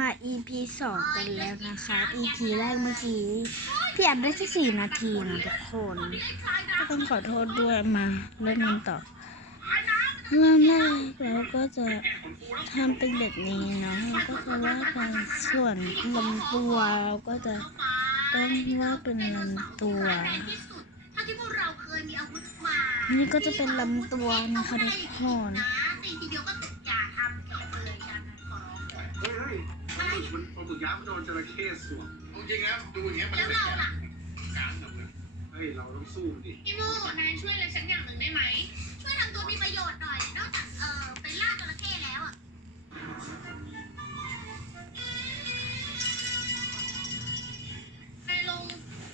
มา EP สองกันแล้วนะคะ EP แรกเมื่อกี้พี่อัดได้แค่สี่นาทีนะทุกคนก็ต้องขอโทษด้วยมาเริ่มกันต่อเริ่มแรกเราก็จะทำเป็นแบบนี้เนาะเราก็จะวาดเป็นส่วนลำตัวเราก็จะต้องวาดเป็นลำตัว นี่ก็จะเป็นลำตัวนะคะทุกคน มึกมันปลาหมึกยักษ์มันโดนจระเข้สวมเอาจริงนะดูอย่างเงี้ยมันแล้วไม่เราแก่ล่ะกลางแบบนั้นเฮ้ยเราต้องสู้มันดิพี่โมนายช่วยอะไรฉันอย่างหนึ่งได้ไหมช่วยทำตัวมีประโยชน์หน่อย นอกจากเอ่อไปล่าจระเข้แล้วอะนายลง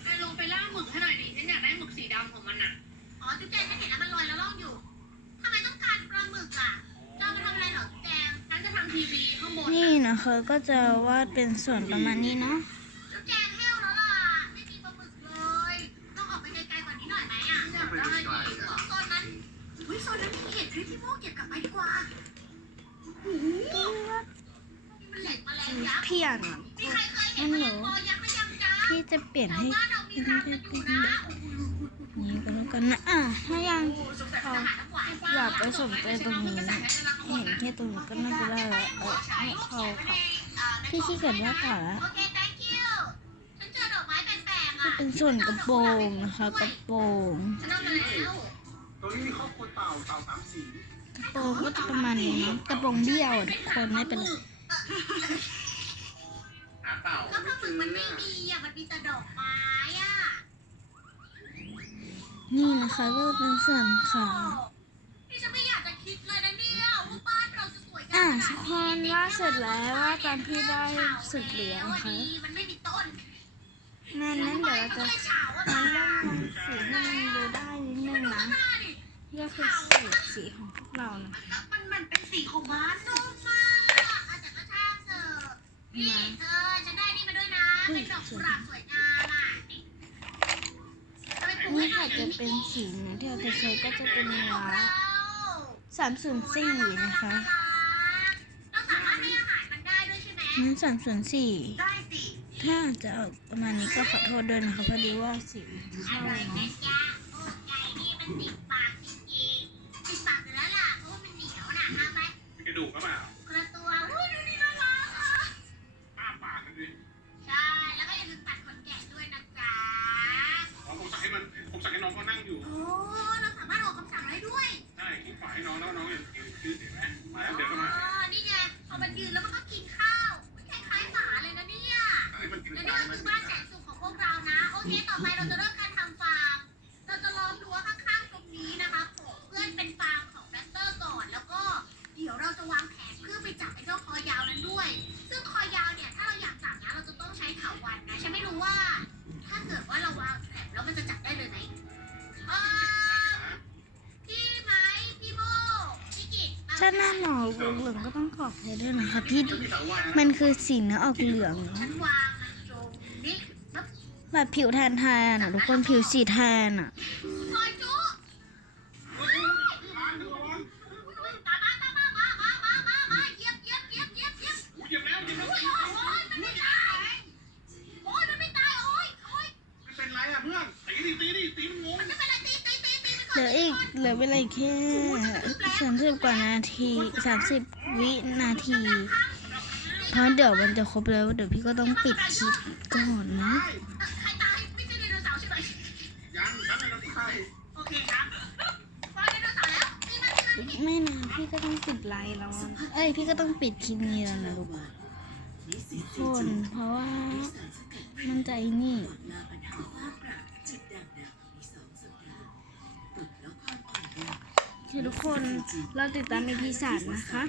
นายลงไปล่าหมึกให้หน่อยดิฉันอยากได้หมึกสีดำของมันอะ อ๋อจุ๊บแจงฉันเห็นแล้วมันลอยแล้วล่องอยู่ทำไมต้องการปลาหมึกอะ นนี่นะคะก็จะวาดเป็นส่วนประมาณนี้เนาะจุ๊บแจงเฮลแล้วล่ะไม่มีปลาหมึกเลยต้องออกไปไกลๆกว่านี้หน่อยไหมอะอยากได้ดิเหรอโซนนั้นเฮ้ยโซนนั้นมีเห็ดให้พี่โมเก็บกลับไปดีกว่าโอ้โหนี่มันเหล็กแมลงยักษ์พี่อ่านมีใครเคยเห็นแมลงปอยักษ์หรือยังจ๊ะพี่จะเปลี่ยนแถวให้บ้านเรามีร้านมันอยู่นะนี้ก็แล้วกันนะอะถ้ายัง ไปสนใจตรงนี้เห็นแค่ตรงนี้ก็น่าจะได้แล้วเออให้เขาค่ะพี่ขี้เกียจวาดต่อแล้วโอเค thank you ฉันเจอดอกไม้แปลกๆจะอะเป็นส่วนกระโปรงนะคะกระโปรงฉันเอามาแล้วตรงนี้มีครอบครัวเต่าเต่าสามสีกระโปรงก็จะประมาณนี้เนาะกระโปรงเบี้ยวอะทุกคนไม่เป็นไรหาเต่าก็ปลาหมึกมันไม่มีอะมันมีแต่ดอกไม้อะนี่นะคะก็จะเป็นส่วนขา สวยงามอะขทุนากคนี้นว่าเสร็จแล้วว่าตอนพี่ได้สุดเหรียญค่ะมันไม่มีต้นนั่นนั้นเดี๋ยวเราจะมันเริ่มลงสีให้มันดูได้นิดนึงนะนี่คือสีสีของพวกเรานะมันมันเป็นสีของบ้านนุ่มมากอาจจะก็ช่างเถอะนี่เธอฉันได้นี่มาด้วยนะเป็นดอกกุหลาบสวยงามอะนี่นี่ให้หน่ค่ะจะเป็นสีนะที่เราจะใช้ก็จะเป็นว้าองเราสามส่วนสี่นะคะ นั้นสามส่วนสี่ได้สิถ้าจะเอาประมาณนี้ก็ขอโทษด้วยนะคะพอดีว่าสีเข้าอร่อยไหมเนาะจ๊ะโอ้ไก่นี่มันติดปากจริงๆติดปากอยู่แล้วล่ะเพราะว่ามันเหนียวน่ะทำไหมมีกระดูกก็เปล่ากระตัวอุ้ยดูนี่น่ารักอะป้าปากกันดิใช่ แล้วก็อย่าลืมตัดขนแกะด้วยนะจ๊ะอ๋อผมสั่งให้มันผมสั่งให้น้องเขานั่งอยู่ โอ้ เราสามารถออกคำสั่งได้ด้วย ใช่ผมฝากให้น้องแล้วน้องยังยืนยืดเห็นไหมมาแล้วเดี๋ยวก็มาอ๋อนี่ไงพอมันยืนแล้วมันก็กินข้าว และปลานี่ก็คือบ้านแสนสุขของพวกเรานะ โอเค ต่อไปเราจะเริ่มการทำฟาร์ม เราจะล้อมรั้วข้างๆตรงนี้นะคะของเพื่อนเป็นฟาร์มของแรปเตอร์ก่อน แล้วก็เดี๋ยวเราจะวางแผนเพื่อไปจับไอ้เจ้าคอยาวนั้นด้วย ซึ่งคอยาวเนี่ยถ้าเราอยากจับนะเราจะต้องใช้เถาวันนะฉันไม่รู้ว่า ถ้าเกิดว่าเราวางแผนแล้วมันจะจับได้เลยไหมเออพี่ไหมพี่โบพี่กิตถ้าหน้าหมอกเหลืองๆก็ต้องขอบใจด้วยนะคะพี่จะมีเต่าว่ายนะมันคือสีเนื้อออกเหลือง ฉันวางมันตรงนี้แล้ว แบบผิวแทนแทนอะทุกคนผิวสีแทนอะคอยจุตามมาตามมามามามามามาเยียบเยียบเยียบเยียบเยียบอุ้ยยังแล้วยังแล้วโอ้ยโอ้ยมันไม่ตายโอ้ยมันไม่ตายโอ้ยโอ้ยไม่เป็นไรอะเพื่อนตีดิตีดิตีมันงงมันไม่เป็นไรตีตีตีตีมันเหลืออีกเหลือเวลาอีกแค่สามสิบกว่านาทีสามสิบวินาที เพราะเดี๋ยวมันจะครบแล้ว เดี๋ยวพี่ก็ต้องปิดคลิปก่อนนะ พี่ก็ต้องปิดไลน์แล้วอะเอ้ย พี่ก็ต้องปิดคลิปนี้แล้วนะทุกคนเพราะว่ามันใจนี่คือทุกคนเราติดตาม EP สามนะคะ